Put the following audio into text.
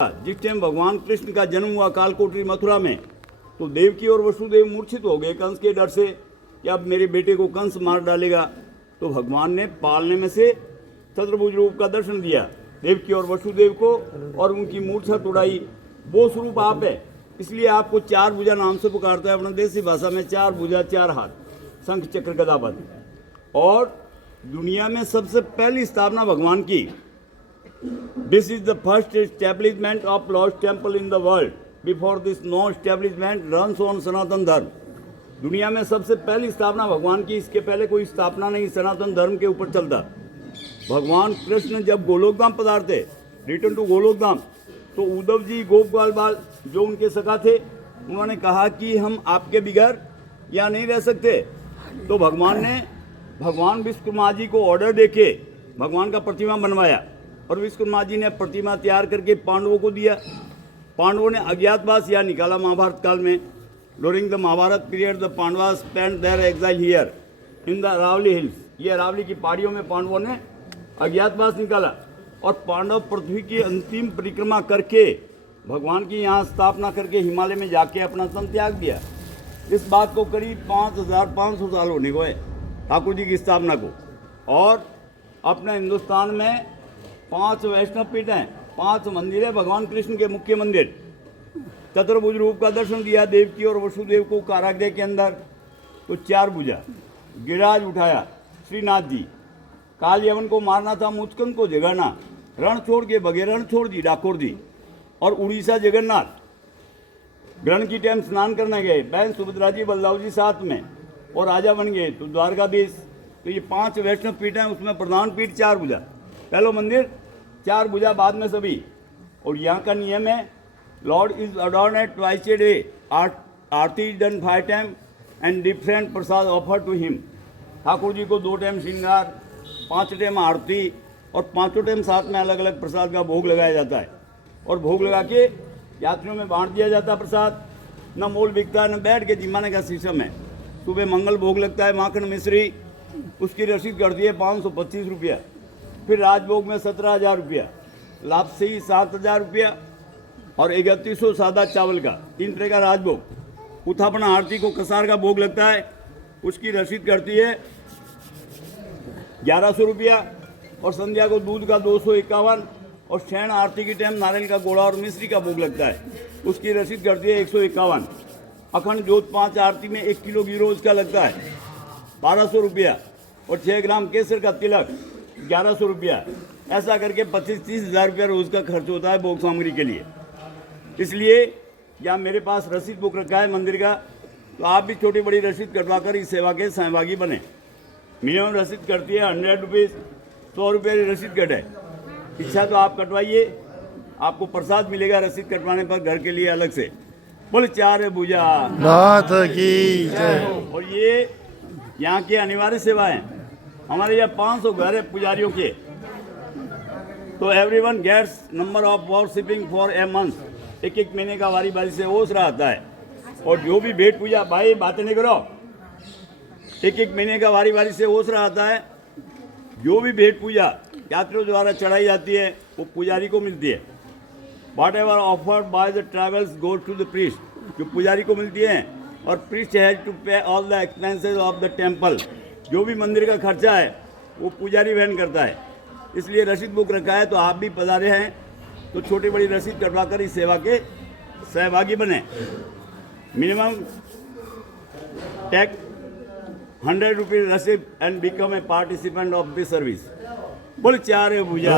जिस टाइम भगवान कृष्ण का जन्म हुआ कालकोटरी मथुरा में, तो देवकी और वसुदेव मूर्छित हो गए कंस के डर से कि अब मेरे बेटे को कंस मार डालेगा। तो भगवान ने पालने में से चतुर्भुज रूप का दर्शन दिया देवकी और वसुदेव को और उनकी मूर्छा तोड़ाई। वो स्वरूप आप है, इसलिए आपको चार भुजा नाम से पुकारता है अपना देसी भाषा में। चार भुजा चार हाथ, शंख चक्र गदा पद्म। और दुनिया में सबसे पहली स्थापना भगवान की। This is the first establishment of Lord's temple in the world. Before this, no establishment runs on सनातन धर्म। दुनिया में सबसे पहली स्थापना भगवान की, इसके पहले कोई स्थापना नहीं सनातन धर्म के ऊपर चलता। भगवान कृष्ण जब गोलोकधाम पधारते, रिटर्न टू गोलोकधाम, तो उद्धव जी गोपाल बाल जो उनके सखा थे, उन्होंने कहा कि हम आपके बिगैर यहाँ नहीं रह सकते। तो भगवान ने भगवान विश्वकर्मा जी को ऑर्डर देके भगवान का प्रतिमा बनवाया और विश्वकर्मा जी ने प्रतिमा तैयार करके पांडवों को दिया। पांडवों ने अज्ञातवास यहाँ निकाला महाभारत काल में। During the Mahabharata period the Pandava spend their exile here in the Aravalli hills. ये अरावली की पहाड़ियों में पांडवों ने अज्ञातवास निकाला और पांडव पृथ्वी की अंतिम परिक्रमा करके भगवान की यहाँ स्थापना करके हिमालय में जाके अपना तन त्याग दिया। इस बात को करीब 5500 साल होने को है ठाकुर जी की स्थापना को। और अपने हिंदुस्तान में 5 वैष्णव पीठ हैं, 5 मंदिर है भगवान कृष्ण के मुख्य मंदिर। चतुर्भुज रूप का दर्शन दिया देवकी और वसुदेव को कारागृह के अंदर। तो चार भुजा गिरिराज उठाया श्रीनाथ जी। काल यवन को मारना था, मुचकंद को जगाना, रण छोड़ के बगे रण छोड़ दी डाकोर दी। और उड़ीसा जगन्नाथ ग्रहण की टाइम स्नान करने गए, बहन सुभद्रा जी बलदाव जी साथ में और राजा बन गए तो द्वारकाधीश। तो ये 5 वैष्णव पीठ हैं, उसमें प्रधान पीठ चार भुजा। पहला मंदिर चार भुजा, बाद में सभी। और यहाँ का नियम है lord is adorned twice a day, aarti is done 5 time and different prasad offer to him. Thakur ji को 2 टाइम श्रृंगार, 5 टाइम आरती और 5 टाइम साथ में अलग अलग प्रसाद का भोग लगाया जाता है। और भोग लगा के यात्रियों में बांट दिया जाता है प्रसाद। न मोल बिकता है न बैठ के जिमाने का सिस्टम है। सुबह मंगल भोग लगता है माखन मिश्री, उसकी रसीद करती है 525 रुपया। फिर राजभोग में 17,000 रुपया, लापसी 7,000 रुपया और 3100 सादा चावल का 3 तरह का राजभोग। उत्थापना आरती को कसार का भोग लगता है, उसकी रसीद करती है 1100 रुपया। और संध्या को दूध का 251 और शयन आरती की टाइम नारियल का गोला और मिश्री का भोग लगता है, उसकी रसीद करती है 151। अखंड जोत 5 आरती में 1 किलो घी रोज का लगता है 1200 रुपया। और 6 ग्राम केसर का तिलक 1100 रुपया। ऐसा करके 25-30 हज़ार रुपया रोज़ का खर्च होता है भोग सामग्री के लिए। इसलिए यहाँ मेरे पास रसीद बुक रखा है मंदिर का, तो आप भी छोटी बड़ी रसीद कटवा कर इस सेवा के सहभागी बने। मिनिमम रसीद करती है 100 रुपीज़, 100 रुपये की रसीद कट है। इच्छा तो आप कटवाइए, आपको प्रसाद मिलेगा रसीद कटवाने पर घर के लिए अलग से। बोले चार भुजा नाथ की जय। और ये यहाँ की अनिवार्य सेवाएं। हमारे यहाँ 500 घर है पुजारियों के। तो everyone gets number of worshipping for a month. एक महीने का वारी बारी से ओसरा आता है। और जो भी भेंट पूजा, भाई बातें नहीं करो, एक महीने का वारी बारी से ओसरा आता है। जो भी भेंट पूजा यात्रियों द्वारा चढ़ाई जाती है वो पुजारी को मिलती है। Whatever offered by the travels goes to the priest, जो पुजारी को मिलती है। और priest has to pay all the expenses of the temple. जो भी मंदिर का खर्चा है वो पुजारी वहन करता है। इसलिए रसीद बुक रखा है, तो आप भी पधारे हैं तो छोटी बड़ी रसीद कटवा कर इस सेवा के सहभागी बने। मिनिमम टेक 100 रुपीज रसीद and become a participant of this service. बोले चार भुजा।